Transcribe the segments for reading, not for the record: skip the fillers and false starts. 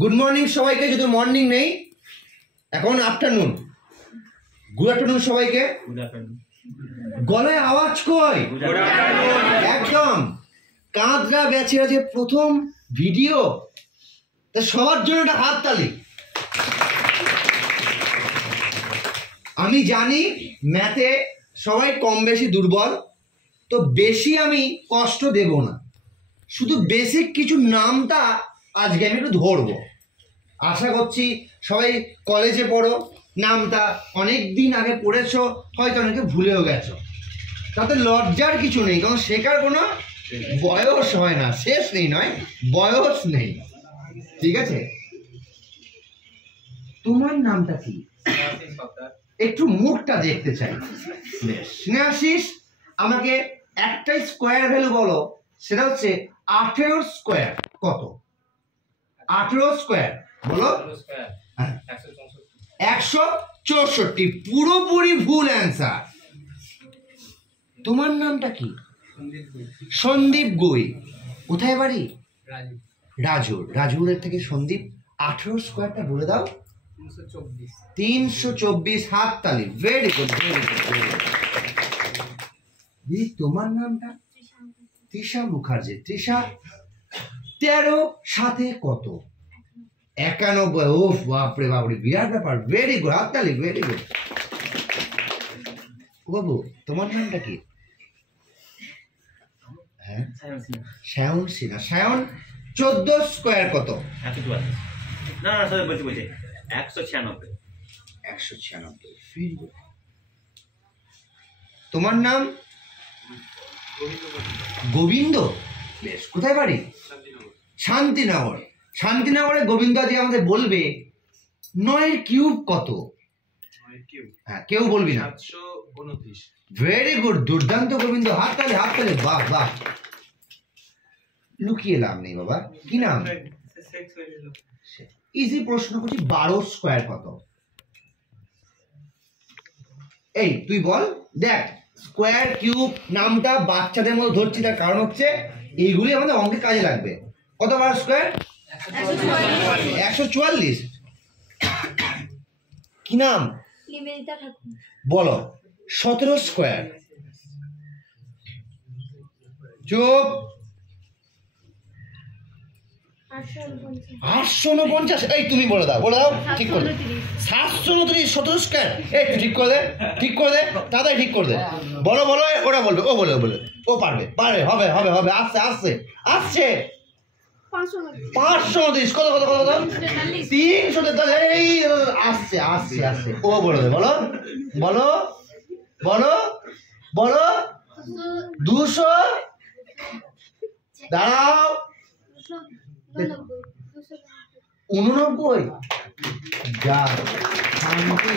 Good morning সবাইকে, যদি morning নেই এখন আফটারনুন। গুড আফটারনুন সবাইকে। গলায় আওয়াজ কই? একদম কাঁদরা ব্যাচের যে প্রথম ভিডিও, তা সবার জন্য একটা হাততালি। আমি জানি ম্যাথে সবাই কম বেশি দুর্বল, তো বেশি আমি কষ্ট দেব না, শুধু বেসিক কিছু নামটা আজকে আমি একটু ধরবো। আশা করছি সবাই কলেজে পড়ো, নামটা অনেক দিন আগে পড়েছো, হয়তো অনেকে ভুলেও গেছো, তাতে লজ্জার কিছু নেই, কারণ শেখার কোনো বয়স হয় না, শেষ নেই নয়, বয়স নেই। ঠিক আছে, তোমার নামটা কি? একটু মুখটা দেখতে চাই। স্নেহাশিস, আমাকে একটাই স্কোয়ার ভ্যালু বলো, সেটা হচ্ছে 18 স্কোয়ার কত? 18 স্কোয়ার বলো। 164, পুরোপুরি ভুল অ্যান্সার। তোমার নামটা কি? সন্দীপ গুই। কোথায় বাড়ি? রাজুর। রাজুরের থেকে সন্দীপ। 18 স্কোয়ারটা বলে দাও। 324। হাততালি, very good, very good, very good. তোমার নামটা? তৃষা মুখার্জি। তৃষা, 13 সাথে কত? 91। ও বাপরে বাপরে, বিরাট ব্যাপার, ভেরি গুড, হাততালি, ভেরি গুড। বাবু, তোমার নামটা কি? হ্যাঁ, সায়ন সিনহা। সায়ন, 14 স্কোয়ার কত? 196। তোমার নাম? গোবিন্দ। বেশ, কোথায় বাড়ি? শান্তিনগর। শান্তিনগরে গোবিন্দ আজকে আমাদের বলবে 9 কিউব কত? হ্যাঁ, কেউ বলবি না। 729। ভেরি গুড, দুর্দান্ত গোবিন্দ, হাততালি, হাততালি, বাহ বাহ। লুকিয়ে লাভ নেই বাবা, কি নাম? ইজি প্রশ্ন করছি, 12 স্কোয়ার কত? এই তুই বল। দেখ, স্কোয়ার কিউব নামটা বাচ্চাদের মধ্যে ধরছি, তার কারণ হচ্ছে এইগুলি আমাদের অঙ্কে কাজে লাগবে। কত 12 স্কোয়ার? 144। কি নাম বলো? 17 স্কোয়ার। চুপ। 849। এই তুমি বলে দাও, বলে দাও, ঠিক করে। 729, 17 স্কোয়ার। এই তুই ঠিক করে দে, ঠিক করে দে, তাড়াতাড়ি ঠিক করে দে। বলো বলো, ওরা বলবে, ও বলে, ও বলে, ও পারবে, পারবে, হবে হবে হবে, আসছে আসছে আসছে। 529। কত কত কত কত? 343। এই আসছে আসছে আসছে, ও বলে দে, বলো বলো বলো বলো। 200। দাঁড়াও। 89। যা শান্তি।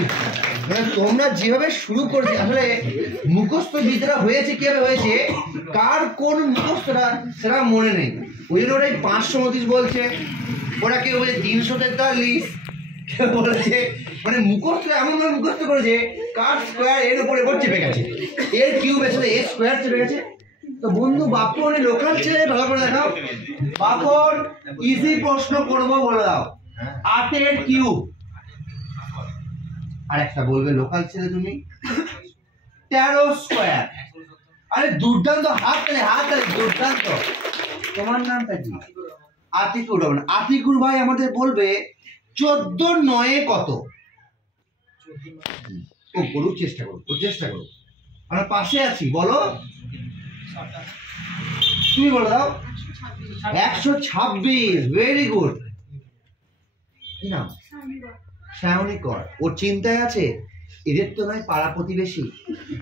তোমরা যেভাবে শুরু করছে, আসলে মুখস্থ বিদ্যা হয়েছে কিভাবে হয়েছে, কার কোন মুখস্থটা সেটা মনে নেই, ওই জন্য ওরা 529 বলছে, ওরা কেউ বলছে 343, কেউ বলেছে, মানে মুখস্থ এমন ভাবে মুখস্থ করেছে, কার স্কোয়ার এর উপরে চেপে গেছে, এর কিউব এসে এর স্কোয়ার চেপে গেছে। তো বন্ধু বাপন, লোকাল ছেলে, ভালো করে দেখাও। বাপন, ইজি প্রশ্ন করবো, বলে দাও 8 কিউব। আর একটা বলবে লোকাল ছেলে তুমি, 13 স্কোয়ার। আরে দুর্দান্ত, হাত তালে, হাত তালে, দুর্দান্ত। তোমার নামটা কি? আতিকুর রহমান। আতিকুর ভাই আমাদের বলবে 14 9 কত? ও বলুক, চেষ্টা করো, চেষ্টা করো, আমরা পাশে আছি, বলো। তুমি বলে দাও। 126। Very good. কি নাম? শ্যামলী কর। ওর চিন্তায় আছে, এদের তো নয় পাড়া প্রতিবেশী,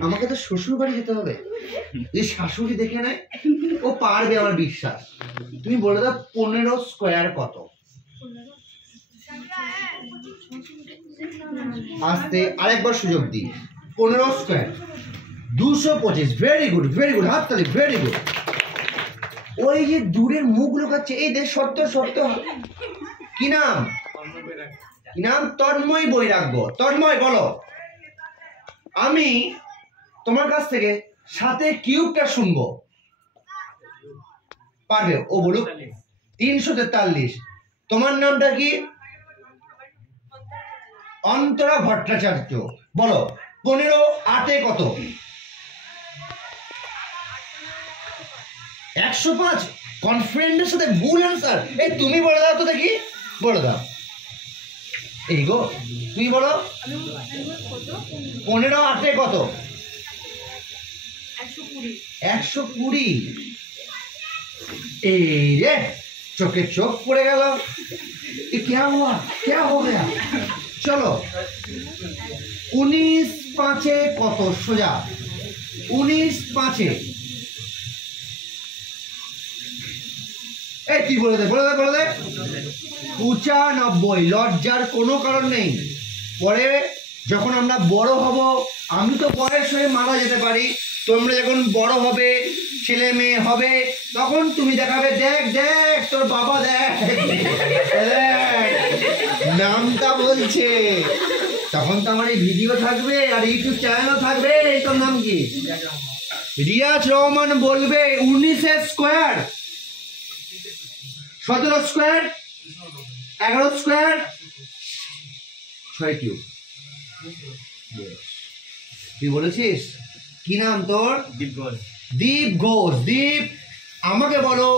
আমাকে তো শ্বশুর বাড়ি যেতে হবে, যে শাশুড়ি দেখে নেয়, ও পারবে আমার বিশ্বাস। তুমি বলে দাও 15 স্কোয়ার কত? আসতে আরেকবার সুযোগ দিই। 15 square 225। Very good, very good, হাততালি, ভেরি গুড। ওই যে দূরের মুখ লুকাচ্ছে, এই দেশ সত্য সত্য। কি নাম? কি নাম? তন্ময় বৈরাগ্য। তন্ময় বলো, আমি তোমার কাছ থেকে সাথে কিউবটা শুনবো, পারবে? ও বলুক 343। তোমার নামটা কি? অন্তরা ভট্টাচার্য। বলো 15 8 কত? 105। কনফিডেন্সের সাথে ভুল অ্যান্সার। এই তুমি বলে দাও তো দেখি, বলে দাও। এই গো তুমি বলো 15 8 কত? 120। এই রে চোখে চোখ পড়ে গেল। क्या हुआ, क्या हो गया? चलो 19 5 কত? সোজা 19 5। এই কি বলে দে, বলে দে, বলে দে। 95। লজ্জার কোনো কারণ নেই। পরে যখন আমরা বড় হব, আমি তো বয়স হয়ে মারা যেতে পারি, তোমরা যখন বড় হবে, ছেলে মেয়ে হবে, তখন তুমি দেখাবে, দেখ দেখ তোর বাবা দেখ নামটা বলছে। তখন তো আমার এই ভিডিও থাকবে আর ইউটিউব চ্যানেলও থাকবে। এই তোর নাম কি? রিয়াজ রহমান বলবে 19 স্কোয়ার, 17 স্কোয়ার, 11 স্কোয়ার, 6 কিউব। তুই বলেছিস কি নাম তোর? দীপ ঘোষ। দীপ ঘোষ। দীপ আমাকে বলো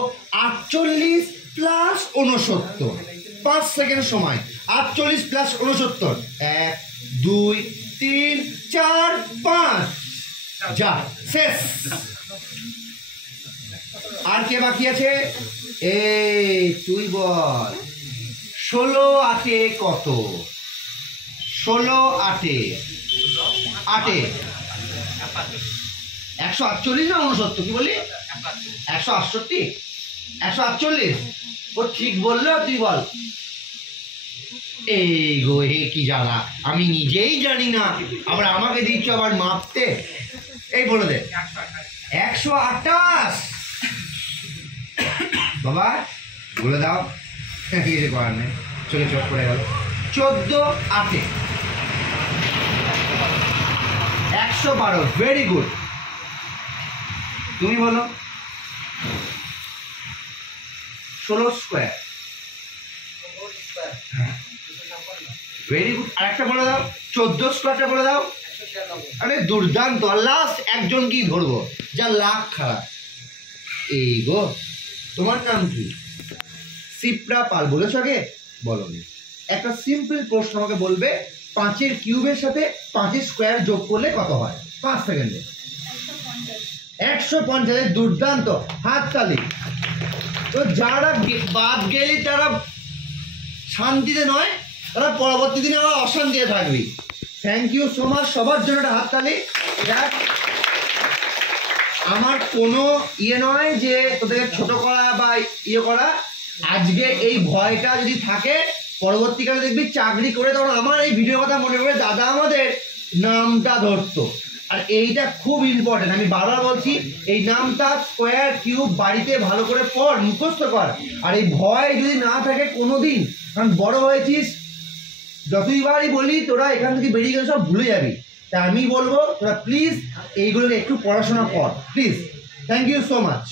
48 প্লাস 69। 5 সেকেন্ড সময়। 48 প্লাস 69। 1 2 3 4 5। যা শেষ। আর কে বাকি আছে? এই তুই বল 16 8 কত? 16 8 8 148 না 69? কি বলি? 168। 148। ও ঠিক বললো। তুই বল। এই গো হে কি জ্বালা, আমি নিজেই জানি না, আবার আমাকে দিচ্ছ আবার মাপতে। এই বলে দে 128। বাবা বলে দাও, কিছু করার নেই, চোখে চোখ পড়ে গেল। 14 8 112। Very good. তুমি বলো 16 স্কোয়ার। Very good. আর একটা বলে দাও 14 স্কোয়ারটা বলে দাও। আরে দুর্দান্ত। লাস্ট একজন কি ধরবো, যা লাখ খারাপ। এই গো তোমার নাম কি? সিপ্রা পাল। বলেছ আগে? বলো। একটা সিম্পল প্রশ্ন আমাকে বলবে, 5 কিউবের সাথে 5 স্কোয়ার যোগ করলে কত হয়? 5 সেকেন্ডে। 150। দুর্দান্ত, হাততালি। তো যারা বাদ গেলি তারা শান্তিতে নয়, তারা পরবর্তী দিনে আবার অশান্তিতে থাকবি। Thank you so much. সবার জন্য একটা হাততালি। আমার কোনো ইয়ে নয় যে তোদের ছোট করা বা ইয়ে করা। আজকে এই ভয়টা যদি থাকে, পরবর্তীকালে দেখবি চাকরি করে তখন আমার এই ভিডিও কথা মনে করে দাদা আমাদের নামটা ধরতো। আর এইটা খুব ইম্পর্টেন্ট, আমি বারবার বলছি, এই নামটা স্কোয়ার কিউব বাড়িতে ভালো করে পড়, মুখস্থ কর। আর এই ভয় যদি না থাকে কোনোদিন, কারণ বড় হয়েছিস, যতইবারই বলি তোরা এখান থেকে বেরিয়ে গেলে সব ভুলে যাবি। তা আমি বলবো তোরা প্লিজ এইগুলোকে একটু পড়াশোনা কর, please. Thank you so much.